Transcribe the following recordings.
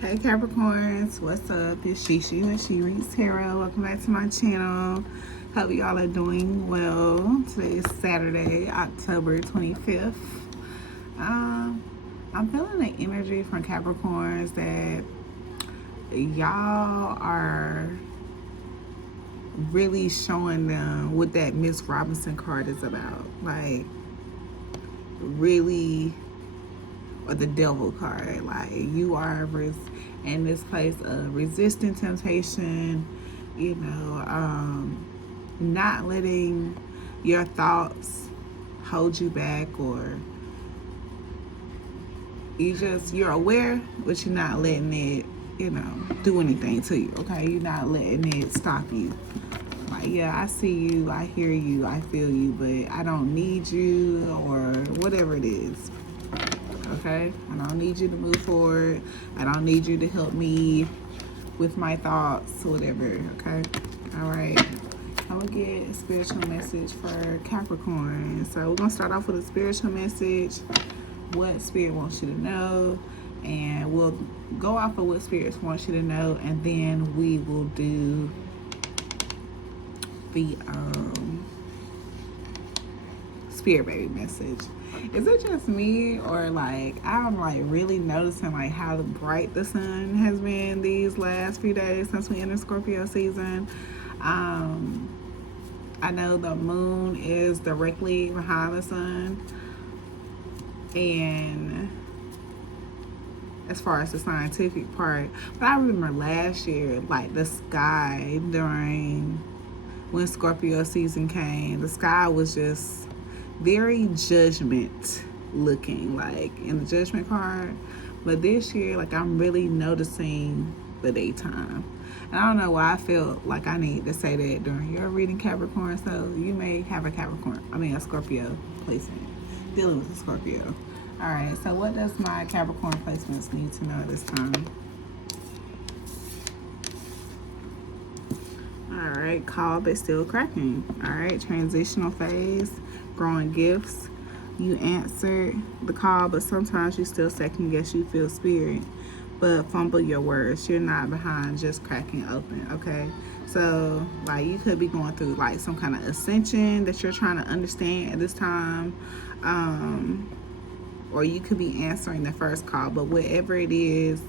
Hey Capricorns, what's up? It's Shishi with She Reads Tarot. Welcome back to my channel. Hope y'all are doing well. Today is Saturday, October 25th. I'm feeling the energy from Capricorns that y'all are really showing them what that Miss Robinson card is about. Like, really, or the devil card. Like, you are in this place of resisting temptation, not letting your thoughts hold you back, or you're aware, but you're not letting it, do anything to you, okay? You're not letting it stop you. Like, yeah, I see you, I hear you, I feel you, but I don't need you, or whatever it is. Okay, I don't need you to move forward. I don't need you to help me with my thoughts, whatever. Okay, all right. I'm gonna get a spiritual message for Capricorn. So we're gonna start off with a spiritual message. What Spirit wants you to know, and we'll go off of what Spirit wants you to know, and then we will do the Spirit baby message. Is it just me, or like I'm like really noticing like how bright the sun has been these last few days since we entered Scorpio season? I know the moon is directly behind the sun, and as far as the scientific part, but I remember last year, like the sky during when Scorpio season came, the sky was just very judgment looking, like in the judgment card. But this year, like, I'm really noticing the daytime, and I don't know why I felt like I need to say that during your reading, Capricorn. So you may have a Scorpio placement dealing with a Scorpio. All right, so what does my Capricorn placements need to know this time? All right, call but still cracking. All right, transitional phase, growing gifts. You answered the call, but sometimes you still second guess. You feel spirit, but fumble your words. You're not behind, just cracking open. Okay, so like you could be going through like some kind of ascension that you're trying to understand at this time, or you could be answering the first call. But whatever it is,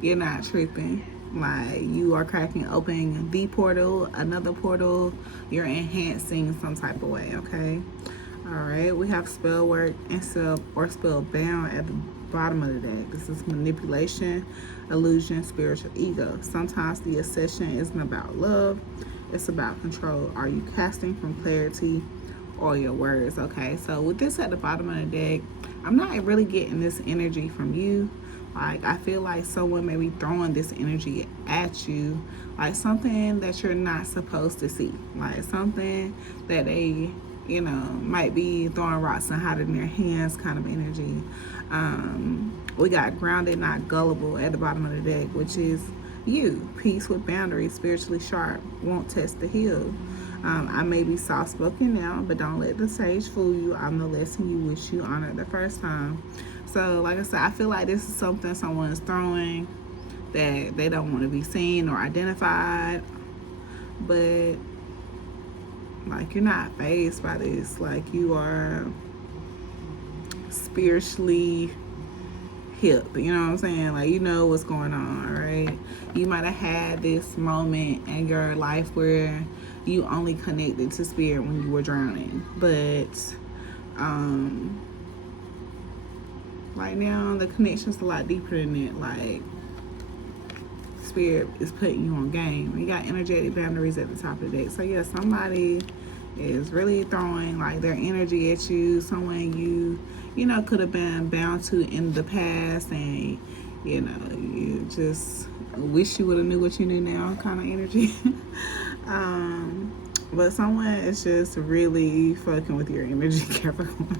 you're not tripping. Like, you are cracking open the portal, another portal. You're enhancing some type of way, okay? All right, we have spell work and spell bound at the bottom of the deck. This is manipulation, illusion, spiritual ego. Sometimes the ascension isn't about love, it's about control. Are you casting from clarity or your words? Okay, so with this at the bottom of the deck, I'm not really getting this energy from you. Like, I feel like someone may be throwing this energy at you, like something that you're not supposed to see, like something that they, might be throwing rocks and hiding their hands kind of energy. We got grounded, not gullible at the bottom of the deck, which is you. Peace with boundaries, spiritually sharp, won't test the heel. I may be soft-spoken now, but don't let the sage fool you. I'm the lesson you wish you honored the first time. So, like I said, I feel like this is something someone is throwing that they don't want to be seen or identified. But, like, you're not fazed by this. Like, you are spiritually hip. You know what I'm saying? Like, you know what's going on, right? You might have had this moment in your life where you only connected to spirit when you were drowning. But, right now, the connection's a lot deeper than that. Like, spirit is putting you on game. You got energetic boundaries at the top of the deck. So, yeah, somebody is really throwing, like, their energy at you. Someone you could have been bound to in the past, and, you just wish you would have knew what you knew now kind of energy. But someone is just really fucking with your energy, Capricorn.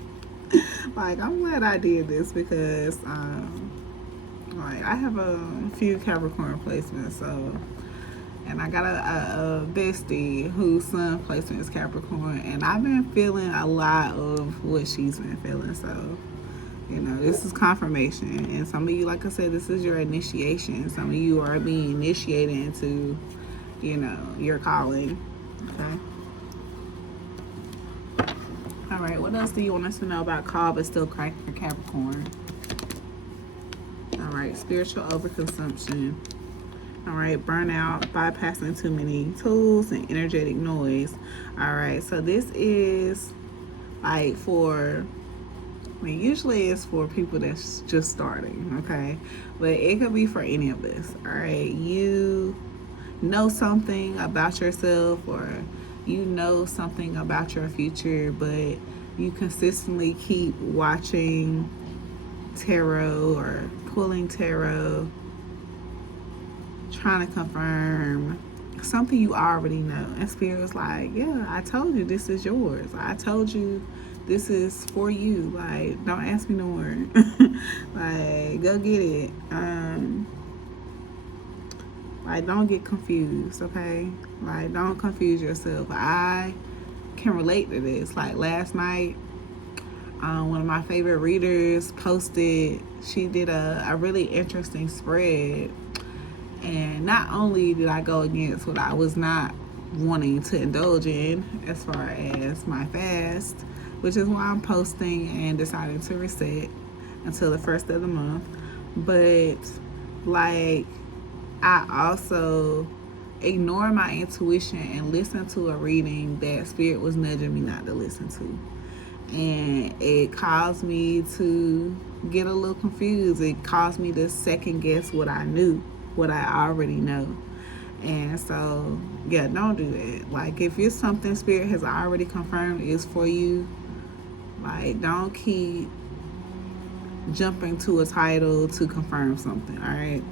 Like, I'm glad I did this because, like, I have a few Capricorn placements, so, and I got a bestie whose sun placement is Capricorn, and I've been feeling a lot of what she's been feeling, so, You know, this is confirmation. And some of you, like I said, this is your initiation. Some of you are being initiated into, you know, your calling. Okay. All right, what else do you want us to know about call but still crack for Capricorn? All right, spiritual overconsumption. All right, burnout, bypassing too many tools, and energetic noise. All right, so this is like for, I mean, usually it's for people that's just starting, okay? But it could be for any of us, all right? You know something about yourself, or you know something about your future, but you consistently keep watching tarot or pulling tarot, trying to confirm something you already know. And Spirit was like, yeah, I told you this is yours. I told you this is for you. Like, don't ask me no more. Like, go get it. Like, don't get confused, okay? Like, don't confuse yourself. I can relate to this. Like, last night, one of my favorite readers posted, she did a really interesting spread. And not only did I go against what I was not wanting to indulge in as far as my fast, which is why I'm posting and deciding to reset until the first of the month, but like, I also ignored my intuition and listened to a reading that Spirit was nudging me not to listen to. And it caused me to get a little confused. It caused me to second guess what I knew, what I already know. And so, yeah, don't do that. Like, if it's something Spirit has already confirmed is for you, like, don't keep jumping to a title to confirm something, all right?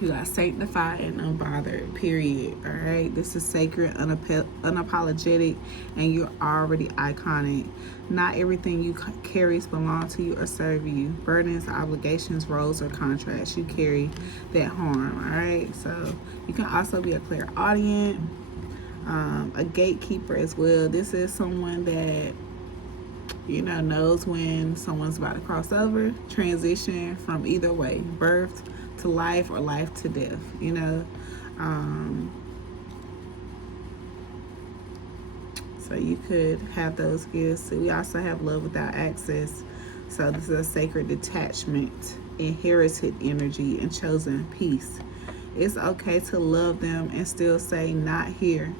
You got sanctified and unbothered, period. All right, this is sacred, unapologetic, and you're already iconic. Not everything you carries belong to you or serve you. Burdens, obligations, roles, or contracts you carry that harm. All right, so you can also be a clairaudient, a gatekeeper as well. This is someone that, you know, knows when someone's about to cross over, transition from either way, birth to life or life to death, you know. So you could have those gifts. We also have love without access. So this is a sacred detachment, inherited energy, and chosen peace. It's okay to love them and still say not here.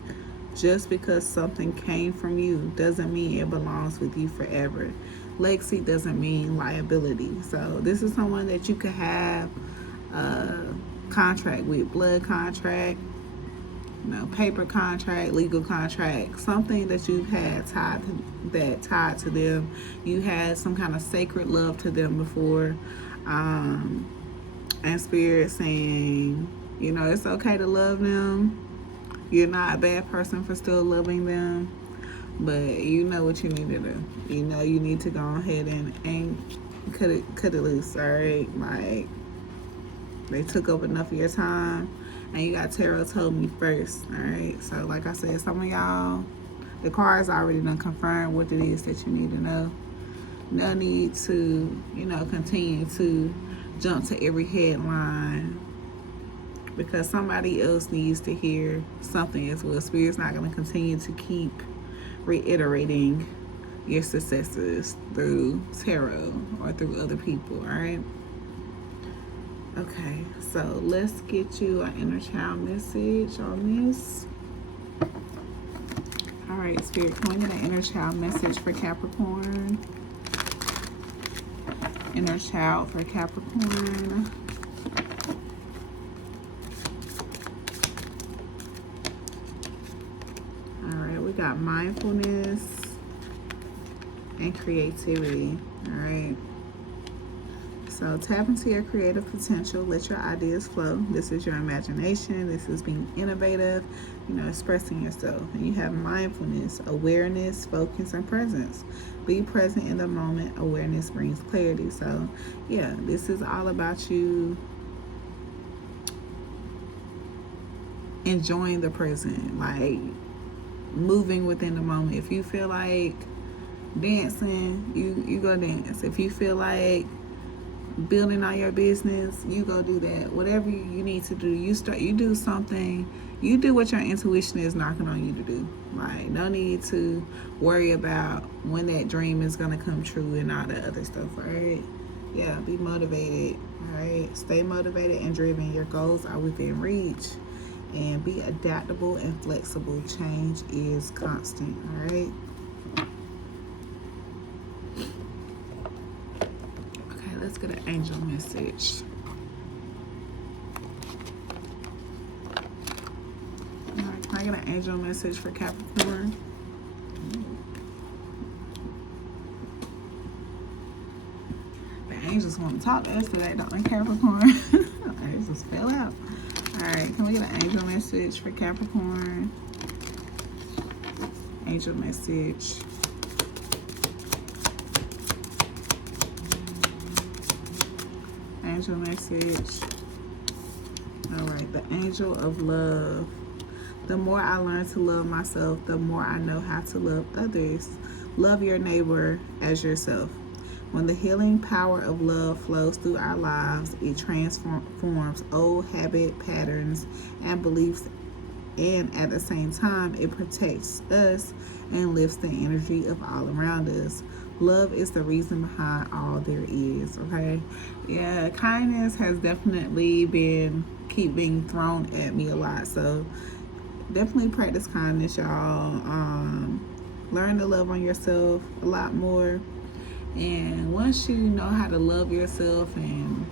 Just because something came from you doesn't mean it belongs with you forever. Legacy doesn't mean liability. So this is someone that you could have contract with, blood contract, you know, paper contract, legal contract, something that you've had tied to them. You had some kind of sacred love to them before, and Spirit saying, you know, it's okay to love them. You're not a bad person for still loving them, but you know what you need to do. You know you need to go ahead and cut it loose, all right? Like, they took up enough of your time, and you got tarot told me first, all right? So like I said, some of y'all, the cards already done confirmed what it is that you need to know. No need to, you know, continue to jump to every headline, because somebody else needs to hear something as well. Spirit's not going to continue to keep reiterating your successes through tarot or through other people, all right? Okay, so let's get you an inner child message on this. All right, Spirit, can we get an inner child message for Capricorn? Inner child for Capricorn. All right, we got mindfulness and creativity. All right. So tap into your creative potential. Let your ideas flow. This is your imagination. This is being innovative, you know, expressing yourself. And you have mindfulness, awareness, focus, and presence. Be present in the moment. Awareness brings clarity. So, yeah, this is all about you enjoying the present, like moving within the moment. If you feel like dancing, you go dance. If you feel like building on your business, you go do that. Whatever you need to do, you do something. You do what your intuition is knocking on you to do. Like, no need to worry about when that dream is gonna come true and all that other stuff, right? Yeah, be motivated, all right? Stay motivated and driven. Your goals are within reach. And be adaptable and flexible. Change is constant, all right? Okay, let's get an angel message. All right, can I get an angel message for Capricorn? The angels want to talk to us today, don't they, Capricorn? It just fell out. All right, can we get an angel message for Capricorn? Angel message. Angel message. All right, the angel of love. The more I learn to love myself, the more I know how to love others. Love your neighbor as yourself. When the healing power of love flows through our lives, it transforms old habit patterns and beliefs, and at the same time, it protects us and lifts the energy of all around us. Love is the reason behind all there is, okay? Yeah, kindness has definitely keep being thrown at me a lot, so definitely practice kindness, y'all. Learn to love on yourself a lot more. And once you know how to love yourself, and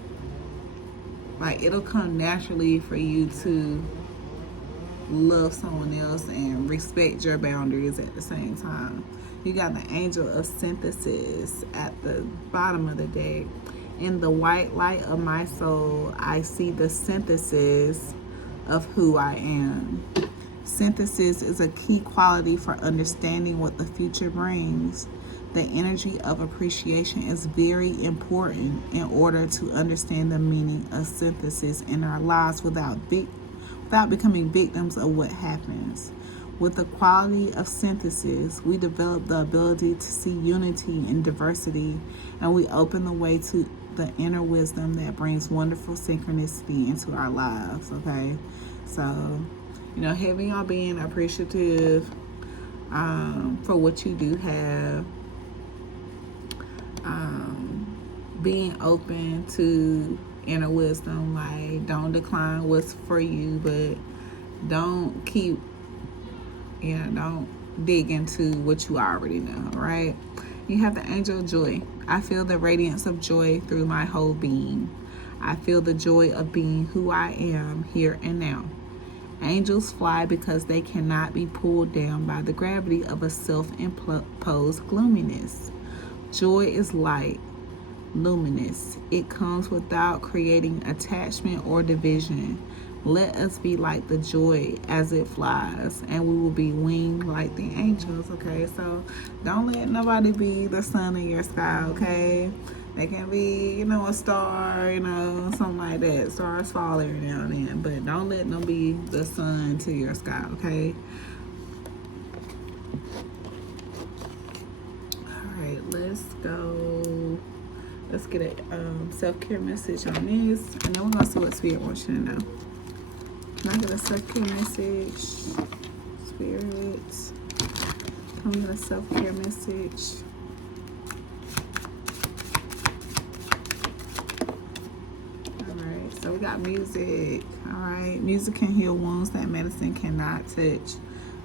like, it'll come naturally for you to love someone else and respect your boundaries at the same time. You got the angel of synthesis at the bottom of the deck. In the white light of my soul, I see the synthesis of who I am. Synthesis is a key quality for understanding what the future brings. The energy of appreciation is very important in order to understand the meaning of synthesis in our lives without becoming victims of what happens. With the quality of synthesis, we develop the ability to see unity in diversity, and we open the way to the inner wisdom that brings wonderful synchronicity into our lives, okay? So, having on being appreciative for what you do have, being open to inner wisdom, like, don't decline what's for you, but don't don't dig into what you already know, right? You have the angel of joy. I feel the radiance of joy through my whole being. I feel the joy of being who I am here and now. Angels fly because they cannot be pulled down by the gravity of a self-imposed gloominess. Joy is light, luminous. It comes without creating attachment or division. Let us be like the joy as it flies, and we will be winged like the angels, okay? So don't let nobody be the sun in your sky, okay? They can be, a star, something like that. Stars fall every now and then, but don't let them be the sun to your sky, okay? All right, let's go. Let's get a self-care message on this, and then we're going to see what Spirit wants you to know. Can I get a self-care message? Spirit. Can we get a self-care message? Alright, so we got music. Alright, music can heal wounds that medicine cannot touch.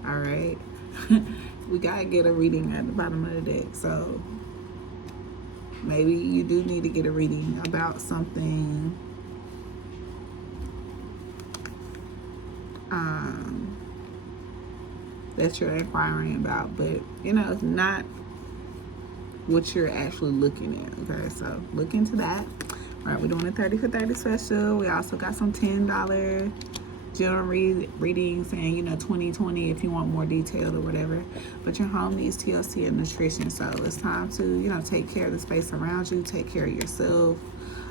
Alright. We gotta get a reading at the bottom of the deck. So maybe you do need to get a reading about something that you're inquiring about, but it's not what you're actually looking at, okay? So look into that. All right, we're doing a 30 for 30 special. We also got some $10 general readings, and 2020 if you want more detailed or whatever. But your home needs TLC and nutrition, so it's time to take care of the space around you, take care of yourself,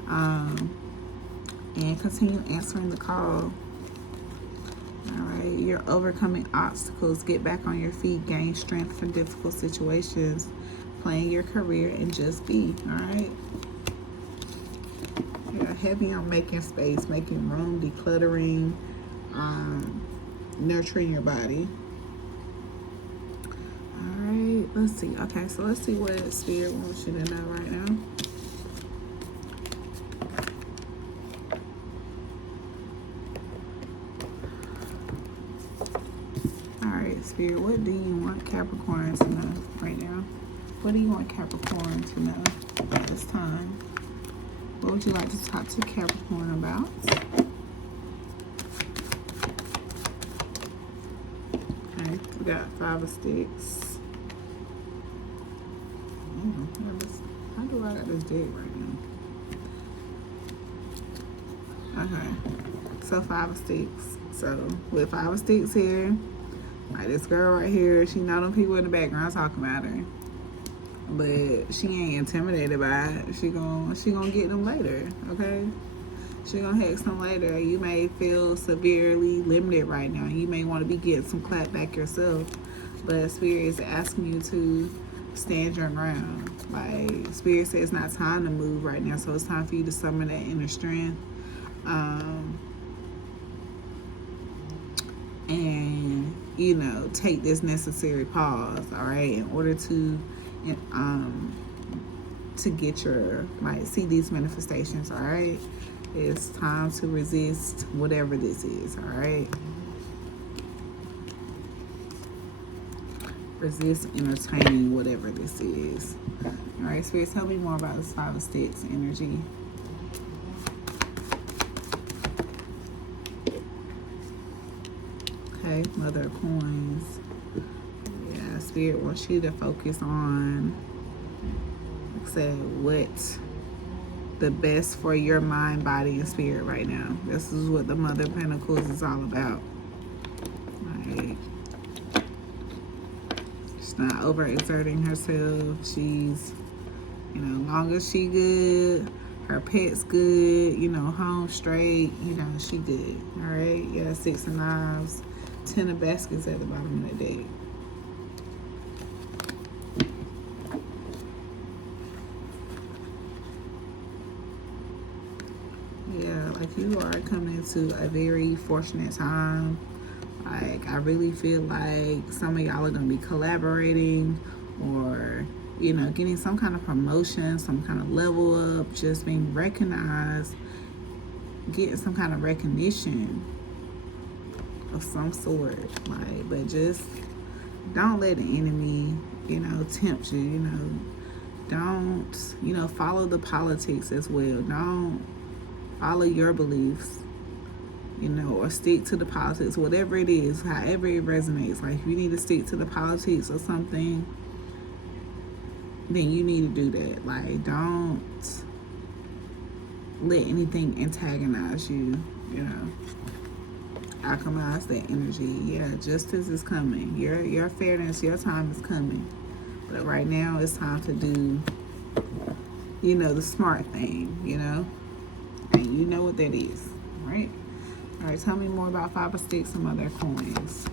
and continue answering the call. All right, you're overcoming obstacles. Get back on your feet. Gain strength for difficult situations. plan your career and just be, all right? Yeah, heavy on making space, making room, decluttering, nurturing your body. All right, let's see. Okay, so let's see what Spirit wants you to know right now. All right, Spirit, what do you want Capricorn to know right now? What do you want Capricorn to know at this time? What would you like to talk to Capricorn about? Okay, we got 5 of Sticks. How do I got this deck right now? Okay, so 5 of Sticks. So with 5 of Sticks here, like this girl right here, she know them people in the background talking about her, but she ain't intimidated by it. She gonna get them later, okay? She gonna hex them later. You may feel severely limited right now. You may want to be getting some clap back yourself, but Spirit is asking you to stand your ground. Like, Spirit says it's not time to move right now, so it's time for you to summon that inner strength. And, you know, take this necessary pause, all right, in order to get your, like, see these manifestations, all right? It's time to resist whatever this is, all right? Resist entertaining whatever this is. All right, Spirit, tell me more about this 5 of Sticks energy. Okay, Mother of Coins. Yeah, Spirit wants you to focus on, like I said, what the best for your mind, body, and spirit right now. This is what the Mother of Pentacles is all about. Like, she's not overexerting herself. She's, you know, long as she good, her pet's good, you know, home straight, you know, she good. All right, yeah, 6 of Knives, 10 of Baskets at the bottom of the deck. Yeah, like, you are coming into a very fortunate time. Like, I really feel like some of y'all are going to be collaborating, or, you know, getting some kind of promotion, some kind of level up, just being recognized, getting some kind of recognition of some sort. Like, but just don't let the enemy, you know, tempt you, you know. Don't, you know, follow the politics as well. Don't follow your beliefs, you know, or stick to the politics, whatever it is, however it resonates. Like, if you need to stick to the politics or something, then you need to do that. Like, don't let anything antagonize you, you know. Alchemize that energy. Yeah, justice is coming. Your fairness, your time is coming. But right now, it's time to do, you know, the smart thing, you know. And you know what that is, right? All right, tell me more about 5 of Sticks and Mother of Coins.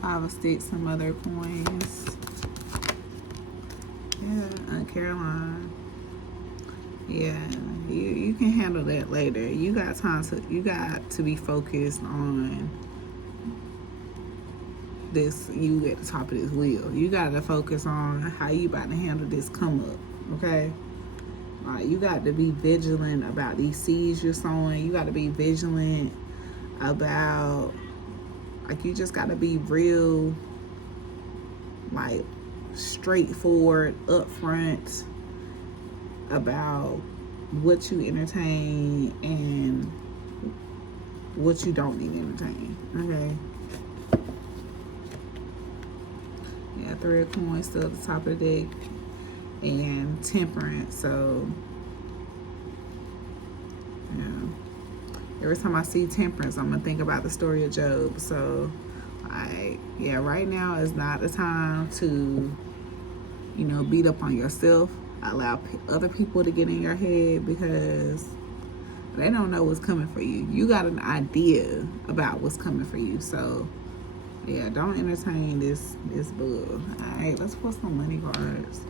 5 of Sticks and Mother of Coins. Yeah, Aunt Caroline. Yeah, you can handle that later. You got to be focused on this. You at the top of this wheel. You got to focus on how you about to handle this come up, okay? Like, you got to be vigilant about these seeds you're sowing. You got to be vigilant about, like, you just got to be real, like, straightforward, upfront about what you entertain and what you don't need to entertain, okay? Yeah, 3 of Coins still at the top of the deck, and Temperance. So, yeah, every time I see Temperance, I'm gonna think about the story of Job. So, yeah, right now is not the time to, you know, beat up on yourself. Allow other people to get in your head, because they don't know what's coming for you. You got an idea about what's coming for you. So Yeah, don't entertain this bull. Alright, let's pull some money cards.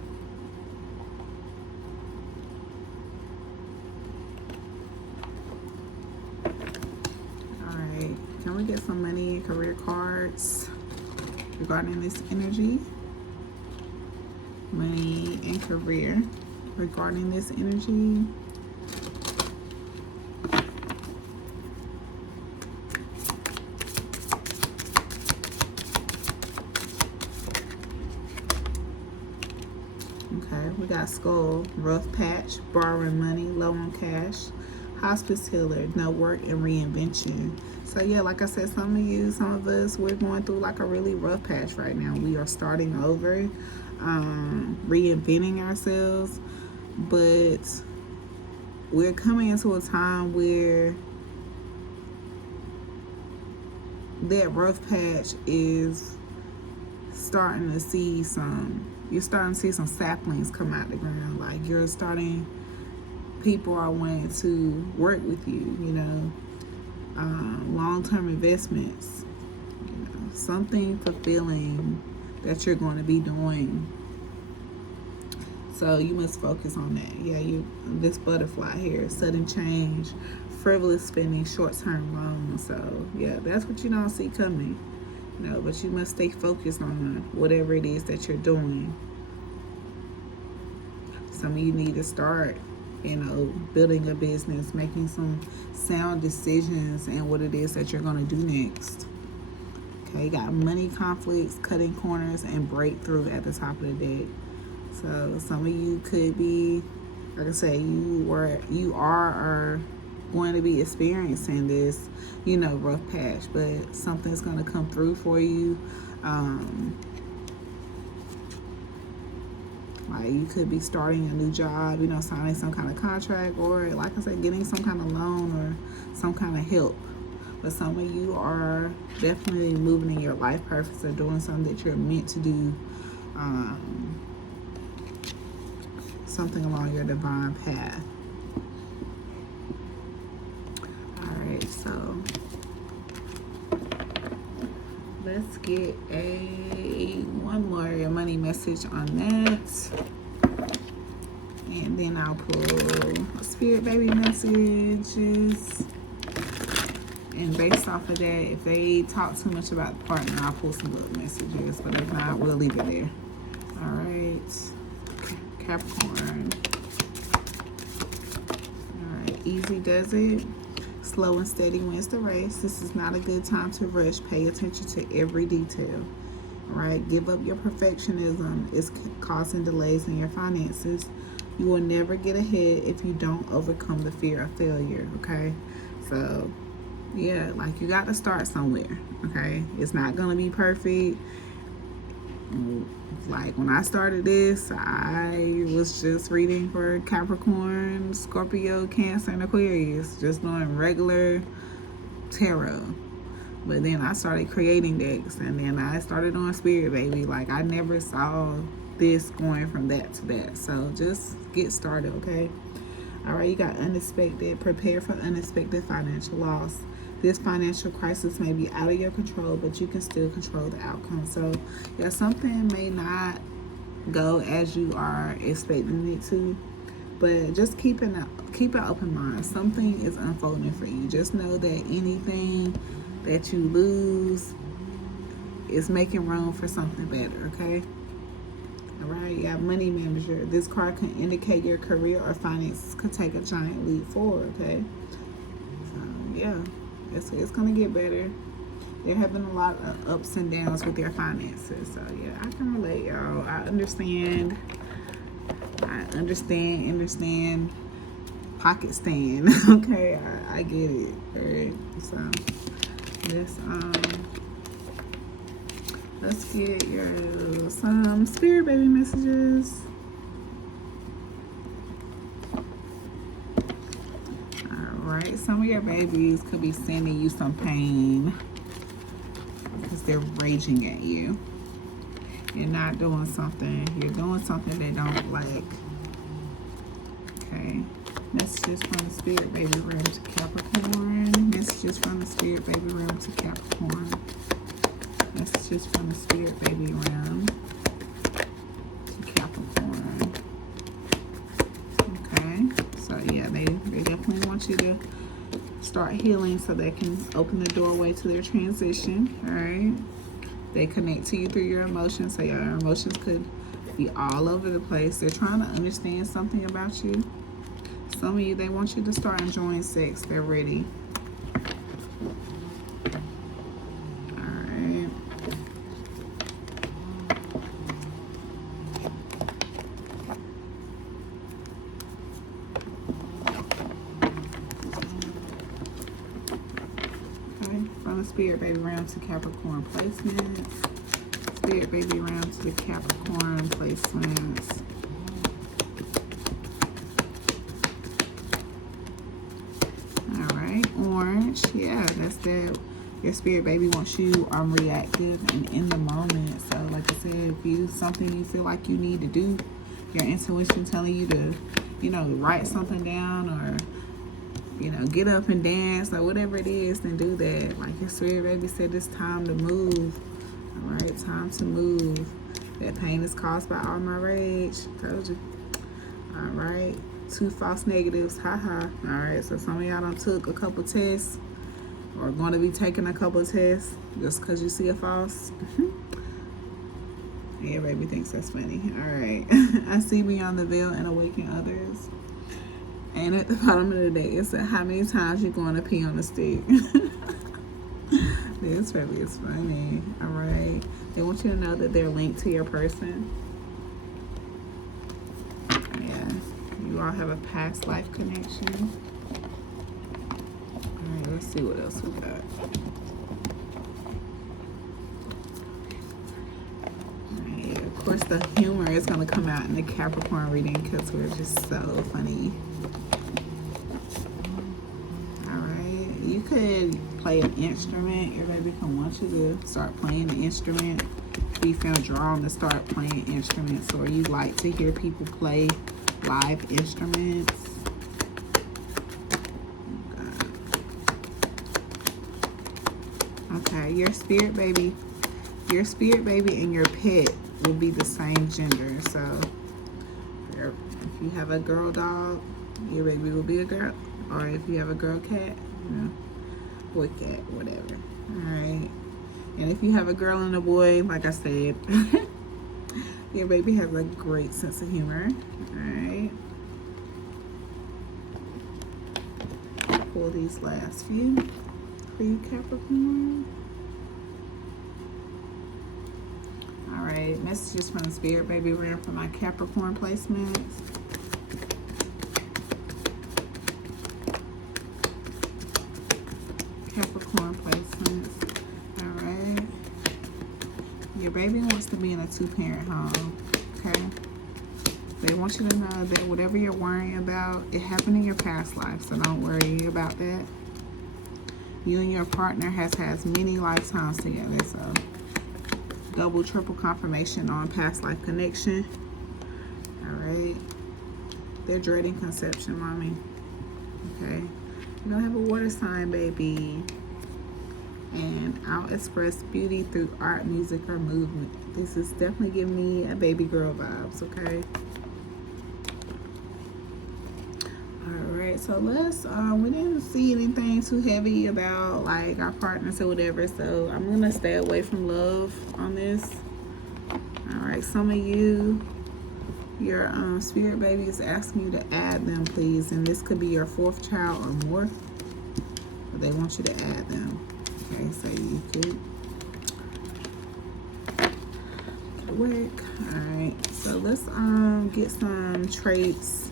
Alright, can we get some money and career cards regarding this energy? Money and career regarding this energy. Okay, we got skull, rough patch, borrowing money, low on cash, hospice healer, no work, and reinvention. So yeah, like I said, some of us, we're going through like a really rough patch right now. We are starting over, reinventing ourselves, but we're coming into a time where that rough patch is starting to see you're starting to see some saplings come out the ground. Like people are wanting to work with you, long-term investments, something fulfilling that you're going to be doing. So you must focus on that. Yeah, this butterfly here, sudden change, frivolous spending, short-term loans. So yeah, that's what you don't see coming. But you must stay focused on whatever it is that you're doing. Some of you need to start, building a business, making some sound decisions and what it is that you're going to do next. Okay, you got money conflicts, cutting corners, and breakthrough at the top of the deck. So some of you could be, like I say, you are going to be experiencing this, rough patch, but something's going to come through for you. Like you could be starting a new job, signing some kind of contract, or like I said, getting some kind of loan or some kind of help. But some of you are definitely moving in your life purpose or doing something that you're meant to do. Something along your divine path. Alright, so let's get one more money message on that. And then I'll pull spirit baby messages. And based off of that, if they talk too much about the partner, I'll pull some book messages. But if not, we'll leave it there. Alright. Capricorn. Alright, easy does it. Slow and steady wins the race. This is not a good time to rush. Pay attention to every detail. Alright, give up your perfectionism. It's causing delays in your finances. You will never get ahead if you don't overcome the fear of failure. Okay, so yeah, like you got to start somewhere. Okay, it's not gonna be perfect. Like when I started this, I was just reading for Capricorn, Scorpio, Cancer, and Aquarius, just doing regular tarot. But then I started creating decks, and then I started on Spirit Baby. Like I never saw this going from that to that. So just get started, okay? All right, you got unexpected. Prepare for unexpected financial loss. This financial crisis may be out of your control, but you can still control the outcome. So yeah, something may not go as you are expecting it to, but just keep an open mind. Something is unfolding for you. Just know that anything that you lose is making room for something better, okay? All right, you got money manager. This card can indicate your career or finances could take a giant leap forward, okay? So yeah, it's gonna get better. They're having a lot of ups and downs with their finances. So yeah, I can relate, y'all. I understand. Pocket stand. Okay, I get it. All right. So let's get some spirit baby messages. Alright, some of your babies could be sending you some pain because they're raging at you. You're not doing something. You're doing something they don't like. Okay. Messages from the spirit baby realm to Capricorn. Messages from the spirit baby realm to Capricorn. Messages from the spirit baby realm to Capricorn. Okay, so yeah, they definitely want you to start healing so they can open the doorway to their transition. All right, they connect to you through your emotions, so your emotions could be all over the place. They're trying to understand something about you. Some of you, they want you to start enjoying sex. They're ready. Spirit baby round to Capricorn placements. Spirit baby round to the Capricorn placements. All right, orange. Yeah, that's that. Your spirit baby wants you reactive and in the moment. So, like I said, if you something you feel like you need to do, your intuition telling you to, you know, write something down or, you know, get up and dance or whatever it is, then do that. Like your spirit baby said, it's time to move. All right, time to move. That pain is caused by all my rage. Told you. All right, 2 false negatives. Haha. All right, so some of y'all done took a couple tests or going to be taking a couple tests just because you see a false. Yeah, baby thinks that's funny. All right. I see beyond the veil and awaken others. And at the bottom of the day, it said how many times you're going to pee on the stick. This baby is funny. All right. They want you to know that they're linked to your person. Yeah. You all have a past life connection. All right. Let's see what else we got. All right. Of course, the humor is going to come out in the Capricorn reading because we're just so funny. You could play an instrument. Your baby can want you to start playing an instrument. If you feel drawn to start playing instruments, or you like to hear people play live instruments. Okay, your spirit baby and your pet will be the same gender. So if you have a girl dog, your baby will be a girl. Or if you have a girl cat, you know, boy cat, whatever. All right. And if you have a girl and a boy, like I said, your baby has a great sense of humor. All right. Pull these last few for you, Capricorn. All right. Messages from the spirit baby realm for my Capricorn placements. Capricorn placements. All right. Your baby wants to be in a 2-parent home. Okay. They want you to know that whatever you're worrying about, it happened in your past life. So don't worry about that. You and your partner has had many lifetimes together. So double, triple confirmation on past life connection. All right. They're dreading conception, mommy. Okay. You don't have a water sign, baby. And I'll express beauty through art, music, or movement. This is definitely giving me a baby girl vibes, okay? Alright, so let's, we didn't see anything too heavy about, like, our partners or whatever, so I'm going to stay away from love on this. Alright, some of you, your spirit baby is asking you to add them, please. And this could be your 4th child or more. But they want you to add them. Okay, so you could work. Alright, so let's get some traits,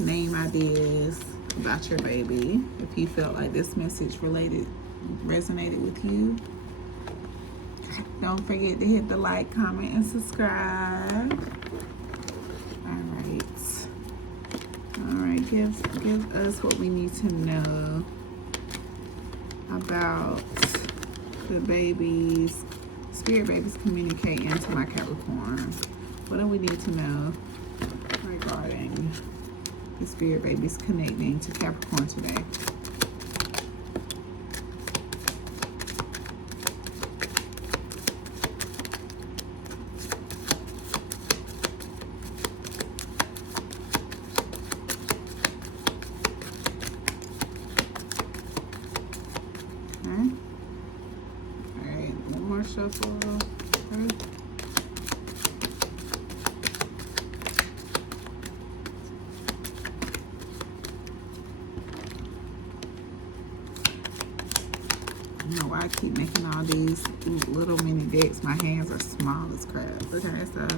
name ideas about your baby. If you felt like this message resonated with you. Don't forget to hit the like, comment, and subscribe. Alright, give us what we need to know about the babies, spirit babies communicating to my Capricorn. What do we need to know regarding the spirit babies connecting to Capricorn today? I keep making all these little mini decks. My hands are small as crap. Okay, so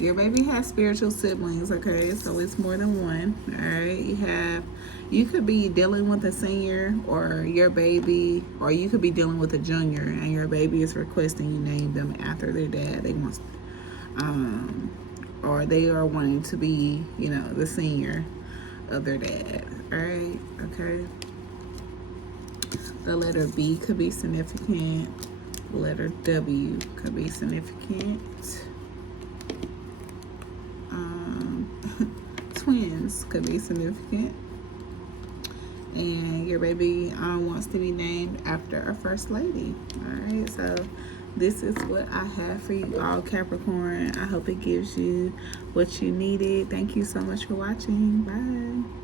your baby has spiritual siblings. Okay, so it's more than one. All right, you could be dealing with a senior or your baby, or you could be dealing with a junior, and your baby is requesting you name them after their dad. They want, or they are wanting to be, you know, the senior of their dad. All right, okay. The letter B could be significant. The letter W could be significant. Twins could be significant. And your baby wants to be named after a first lady. All right, so this is what I have for you all, Capricorn. I hope it gives you what you needed. Thank you so much for watching. Bye.